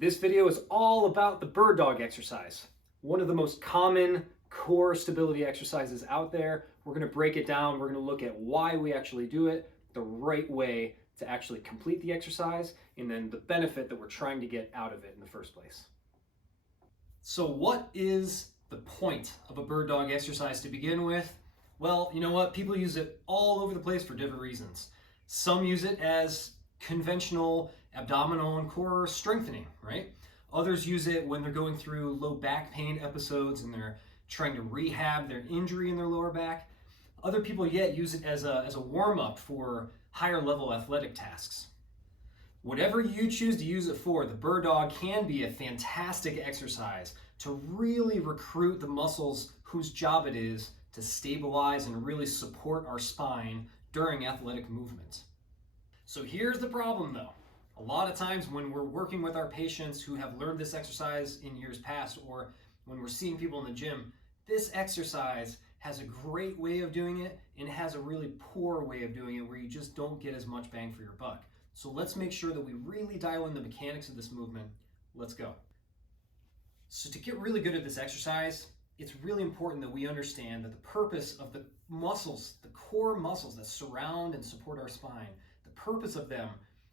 This video is all about the bird dog exercise, one of the most common core stability exercises out there. We're going to break it down. We're going to look at why we actually do it, the right way to actually complete the exercise, and then the benefit that we're trying to get out of it in the first place. So what is the point of a bird dog exercise to begin with? Well, you know what? People use it all over the place for different reasons. Some use it as conventional abdominal and core strengthening, right? Others use it when they're going through low back pain episodes and they're trying to rehab their injury in their lower back. Other people yet use it as a warm-up for higher level athletic tasks. Whatever you choose to use it for, the bird dog can be a fantastic exercise to really recruit the muscles whose job it is to stabilize and really support our spine during athletic movement. So here's the problem though. A lot of times when we're working with our patients who have learned this exercise in years past, or when we're seeing people in the gym, this exercise has a great way of doing it and it has a really poor way of doing it where you just don't get as much bang for your buck. So let's make sure that we really dial in the mechanics of this movement. Let's go. So to get really good at this exercise, it's really important that we understand that the purpose of the muscles, the core muscles that surround and support our spine, the purpose of them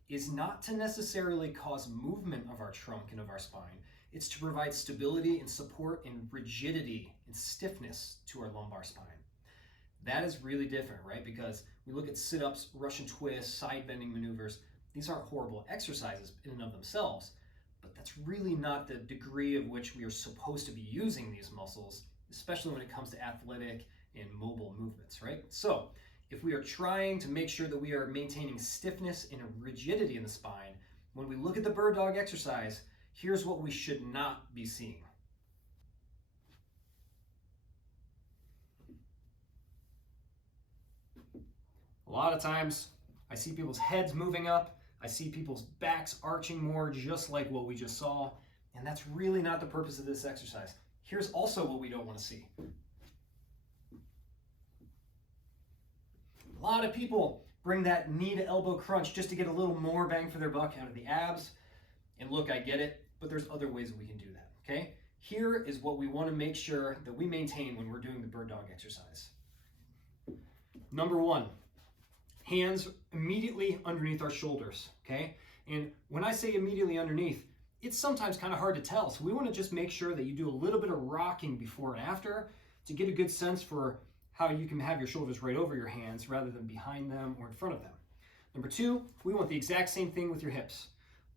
is not to necessarily cause movement of our trunk and of our spine. It's to provide stability and support and rigidity and stiffness to our lumbar spine. That is really different, right? Because we look at sit-ups, Russian twists, side bending maneuvers. These aren't horrible exercises in and of themselves, but that's really not the degree of which we are supposed to be using these muscles, especially when it comes to athletic and mobile movements, right? So if we are trying to make sure that we are maintaining stiffness and rigidity in the spine, when we look at the bird dog exercise, here's what we should not be seeing. A lot of times I see people's heads moving up, I see people's backs arching more, just like what we just saw, and that's really not the purpose of this exercise. Here's also what we don't want to see. A lot of people bring that knee to elbow crunch just to get a little more bang for their buck out of the abs. And look, I get it, but there's other ways we can do that, okay? Here is what we want to make sure that we maintain when we're doing the bird dog exercise. Number one, hands immediately underneath our shoulders, okay? And when I say immediately underneath, it's sometimes kind of hard to tell. So we want to just make sure that you do a little bit of rocking before and after to get a good sense for how you can have your shoulders right over your hands rather than behind them or in front of them. Number two, we want the exact same thing with your hips.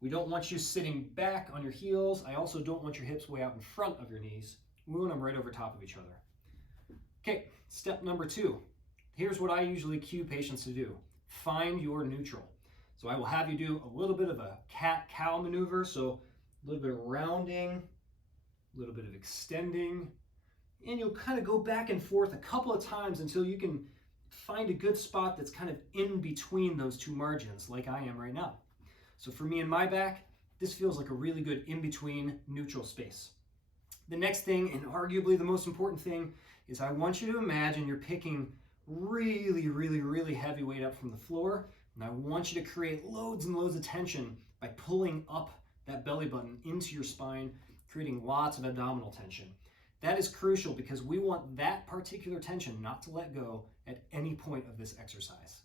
We don't want you sitting back on your heels. I also don't want your hips way out in front of your knees. We want them right over top of each other. Okay, step number two. Here's what I usually cue patients to do. Find your neutral. So I will have you do a little bit of a cat-cow maneuver. So a little bit of rounding, a little bit of extending, and you'll kind of go back and forth a couple of times until you can find a good spot that's kind of in between those two margins, like I am right now. So for me and my back, this feels like a really good in-between neutral space. The next thing, and arguably the most important thing, is I want you to imagine you're picking really heavy weight up from the floor, and I want you to create loads and loads of tension by pulling up that belly button into your spine, creating lots of abdominal tension. That is crucial because we want that particular tension not to let go at any point of this exercise.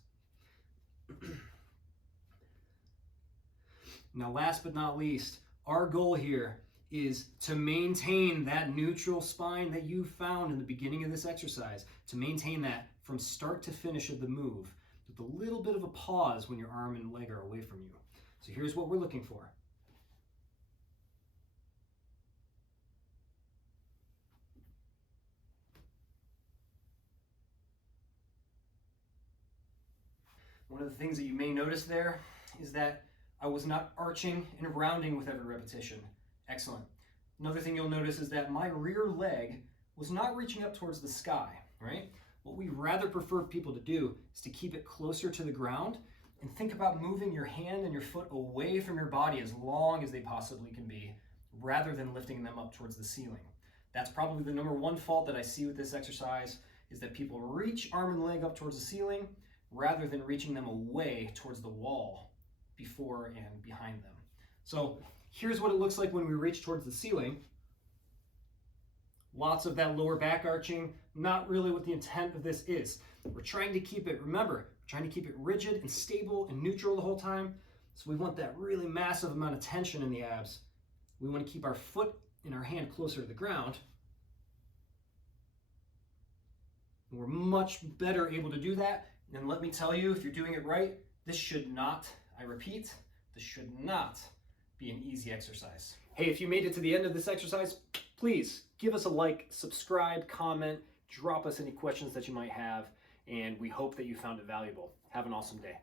Now, last but not least, our goal here is to maintain that neutral spine that you found in the beginning of this exercise, to maintain that from start to finish of the move, with a little bit of a pause when your arm and leg are away from you. So here's what we're looking for. One of the things that you may notice there is that I was not arching and rounding with every repetition. Excellent. Another thing you'll notice is that my rear leg was not reaching up towards the sky, right? What we rather prefer people to do is to keep it closer to the ground and think about moving your hand and your foot away from your body as long as they possibly can be, rather than lifting them up towards the ceiling. That's probably the number one fault that I see with this exercise, is that people reach arm and leg up towards the ceiling rather than reaching them away towards the wall before and behind them. So Here's what it looks like when we reach towards the ceiling. Lots of that lower back arching, not really what the intent of this is. We're trying to keep it, remember, we're trying to keep it rigid and stable and neutral the whole time. So we want that really massive amount of tension in the abs. We want to keep our foot and our hand closer to the ground. And we're much better able to do that. And let me tell you, if you're doing it right, this should not, I repeat, this should not be an easy exercise. Hey, if you made it to the end of this exercise, please give us a like, subscribe, comment, drop us any questions that you might have, and we hope that you found it valuable. Have an awesome day.